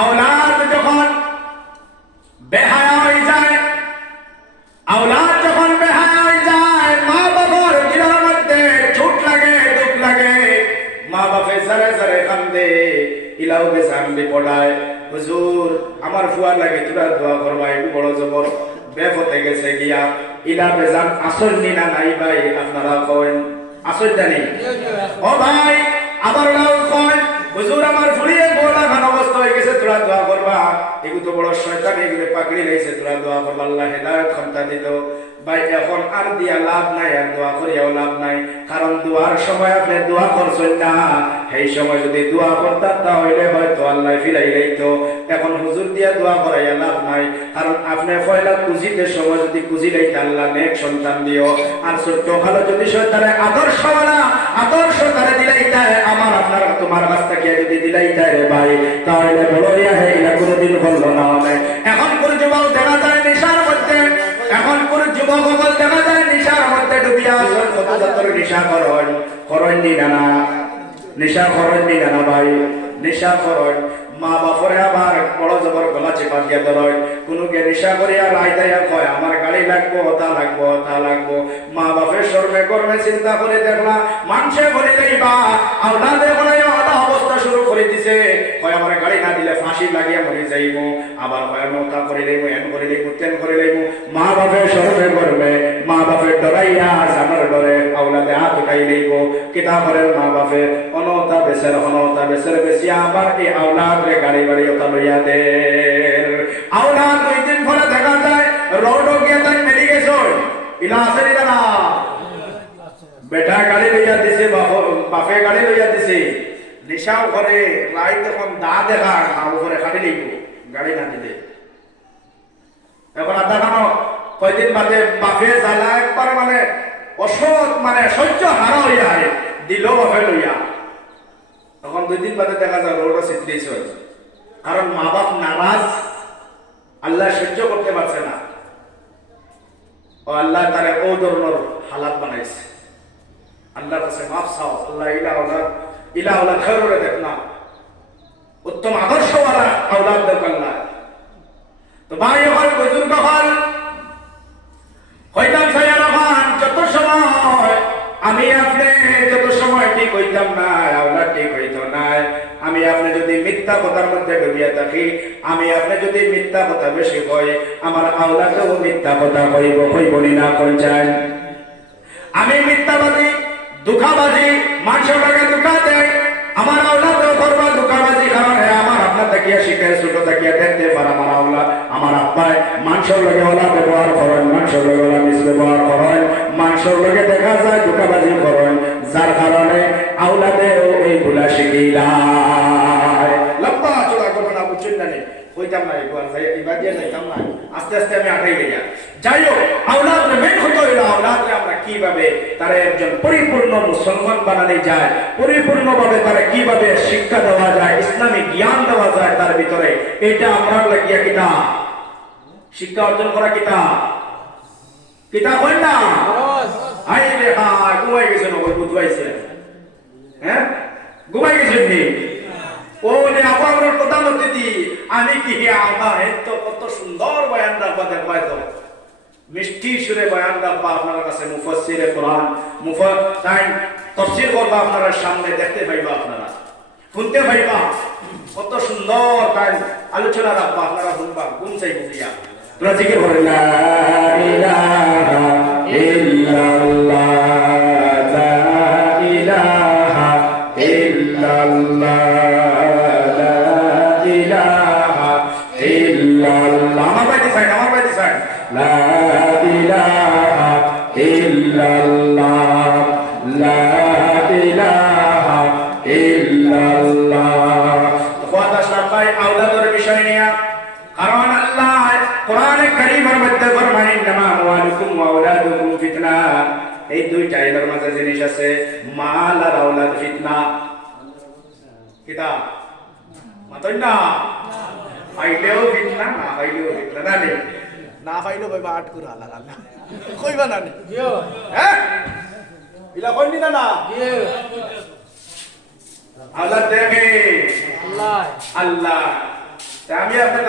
আওলাদ যখন বেহায়া হয়ে যায়, আওলাদ যখন বেহায়া হয়ে যায়, মা বাবার দিলের মধ্যে ছুট লাগে, দুঃখ লাগে, মা বাপে সারে সারে কান্দে, ইলাও বেসান বিপদায়, হুজুর আমার ফুয়ার লাগে তোরা দোয়া করবা, একটু বড় জবর বেফতে গেছে গিয়া, ইলা বেজান আসল নিনা নাই ভাই, আপনারা কয়েন আসল জানি ও ভাই, আবার লাউ কয় হুজুর আমার ফুরিয়ে গোলা খান অবস্থা হয়ে গেছে, তোরা দোয়া করবা, এগুলো তো বড় শয়তান, এগুলো পাকড়ি লাইছে, তোরা দোয়া করবা, আল্লাহ হেদায়েত ক্ষমতা দিত। ভাই এখন আর দিয়া লাভ নাই, আর দোয়া করিয়াও লাভ নাই, কারণ দোয়ার সময় আপনি দোয়া করছেন না, সেই সময় যদি দোয়া করতাম তাহলে হয়তো আল্লাহ ফিরাই লাইতো। এখন হুজুর দিয়া দোয়া করাইয়া লাভ নাই, কারণ আপনি পয়লা কুজিতে সময় যদি কুজি লাইতে আল্লাহ নেক সন্তান দিও, আর ছোট্ট ভালো যদি শয়তানে আদর্শ তারে দিলাইতে আমার আপনার তোমার কাছ থেকে যদি দিলাইতে রে ভাই, তাহলে বড় ইয়া হয়ে গেলে কোনোদিন বললো না হবে। এখন কোন যুবক দেখা যায় নেশার মধ্যে, এখন কোন যুবক দেখা যায় নেশার মধ্যে ডুবিয়া আসল, কত যতর নেশা করেন না, নেশা করেন না ভাই, নেশা করেন। মা বাপরে আবার বড় জবর গলা চেপা দিয়া ধরেন, কোনো কে নেশা করিয়া লাইতাইয়া কয় আমার গাড়ি লাগবো, তা লাগবো। মা বাপের শর্মে কর্মে চিন্তা করে দেখলা, মানুষে বলে দেইবা আওলাদে বলে অবস্থা শুরু করে দিছে, কয় আমার গাড়ি না দিলে ফাঁসি লাগিয়া মরে যাইব, আবার কয় নৌকা করে লইব, এন করে লইব, তেন করে লইব। মা বাপের শর্মে করবে, মা বাপের ডরাইয়া জানার ডরে আওলাদে হাত উঠাই লইব। কিতাবের মা বাপের অনতা বেসের বেশি আবার এই আওলাদ রে গাড়ি বাড়ি ওটা লইয়া দে। আওলাদ 2 দিন পরে দেখা যায় রোডও গিয়ে তাই মেলি গেছে, ইলা আসেন না, বেটা গাড়ি লইয়া দিছে, বাপে গাড়ি লইয়া দিছে, নেশাও করে রাই তখন দা দেখা উপরে খাটি লইব গাড়ি না দিলে। এখন আধা খানো কয়দিন বাদে বাপে জ্বালা একবার মানে অসৎ মানে সহ্য হারা হইয়া দিল বাপে লইয়া, তখন 2 দিন বাদে দেখা যায় রোডও সিদ্ধিস হয়েছে, কারণ মা বাপ নারাজ, আল্লাহ সহ্য করতে পারছে না, ও আল্লাহ তারে ও ধরনের হালাত বানাইছে। আল্লাহর কাছে মাফ চাও, আল্লাহ ইলা আওলাদ খেররে দেখ না, উত্তম আদর্শওয়ালা আওলাদ দেখ আল্লাহ। তো ভাই হল বুজুর্গ হল হইতাম সাইয়ারা খান, যত সময় আমি আপনি যত সময় ঠিক হইতাম না, আওলাদ ঠিক হইতো না, আমি আপনি যদি মিথ্যা কথার মধ্যে ডুবিয়া থাকি, আমি আপনি যদি মিথ্যা কথা বেশি হয়, আমার আওলাদেও মিথ্যা কথা কইব না কোন চাই। আমি মিথ্যাবাদী, দুঃখাবাজি, মানুষের টাকা দুঃখা দেয়, আমার আওলাদেও করবা দুঃখাবাজি, কারণ আমার আপনার তাকিয়া শিখে ছোট তাকিয়া দেখতে পার আমার আওলাদ, আমার আব্বাই মানুষের লগে ওলা ব্যবহার করেন, মানুষের লগে ওলা মিস ব্যবহার করেন, মানুষের লগে দেখা যায় দুঃখাবাজি করেন, যার কারণে আওলাদেও এই ভুলা শিখিলায়। লম্বা চলা ঘটনা বুঝছেন না, কইতাম না একবার এবার দিয়ে যাইতাম না, আস্তে আস্তে আমি আগাই গেলাম। যাই হোক, আওলাদ মেন হতে হইল আওলাদকে আমরা কিভাবে তারা একজন পরিপূর্ণ মুসলমান বানানো যায়, পরিপূর্ণভাবে তারা কিভাবে শিক্ষা দেওয়া যায়, ইসলামিক জ্ঞান দেওয়া যায় তার ভিতরে, এটা আমরা লাগিয়া কিতাব শিক্ষা অর্জন করা কিতাব হয় না। আই রে হ্যাঁ, ঘুমাই গেছেন, বুঝবাইছে, হ্যাঁ ঘুমাই গেছেন নি, ও নে আবার প্রধান অতিথি, আমি কি আমার তো কত সুন্দর বয়ান রাখবা দেখবা, তো মিষ্টি সুরে বয়ান রাখবা আপনার কাছে, মুফাসসিরে কোরআন তাফসীর করবা আপনারা সামনে, দেখতে পাইবা, আপনারা শুনতে পাইবা, কত সুন্দর তাই আলোচনা রাখবা, আপনারা শুনবা, কোন চাই বুঝিয়া তোরা জিকির করেন লা ইলাহা ইল্লাল্লাহ, লা ইলাহা ইল্লাল্লাহ, আমার বাইতে সাইড লা ইলাহা ইল্লাল্লাহ, লা ইলাহা ইল্লাল্লাহ। ওয়াদা সাবাই আওলাদের বিষয় নিয়ে, কারণ আল্লাহ কোরআনে কারীমের মধ্যে ফরমান ইন্নামা আমওয়ালুকুম ওয়া আওলাদুকুম ফিতনা, এই দুইটা এর মাঝে জিনিস আছে, মাল আর আওলাদ ফিতনা। কিতাব মাতই না পাইলেও ফিতনা, না পাইলেও ফিতনা, না পাইলেও কইবা আট করে আল্লাহ আল্লাহ কইবা না, হ্যাঁ ইলা কইনি না আল্লাহ দেখে, আল্লাহ আমি আপনার